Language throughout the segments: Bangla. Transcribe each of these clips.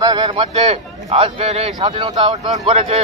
ত্যাগের মধ্যে আজকের এই স্বাধীনতা অর্জন করেছে।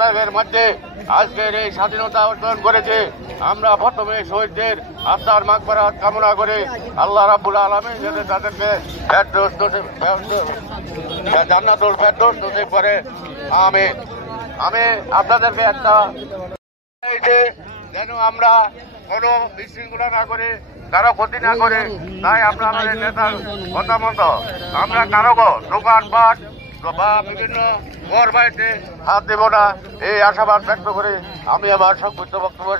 ত্যাগের মধ্যে আজকের এই স্বাধীনতা অর্জন করেছে। আমরা প্রথমে শহীদদের আত্মার মাগফিরাত কামনা করে আল্লাহ রাব্বুল আলামিন যাতে তাদেরকে জান্নাতুল ফেরদৌস নসিব করে, আমিন। আমি আপনাদেরকে একটা যেন আমরা কোনো বিশৃঙ্খলা না করে, কারো ক্ষতি না করে, তাই আমরা আমাদের নেতার কথা মতো আমরা কারো দোকানপাট বা বিভিন্ন ঘর বাড়িতে হাত দেব না, এই আশাবাদ ব্যক্ত করে আমি আমার সংক্ষিপ্ত বক্তব্য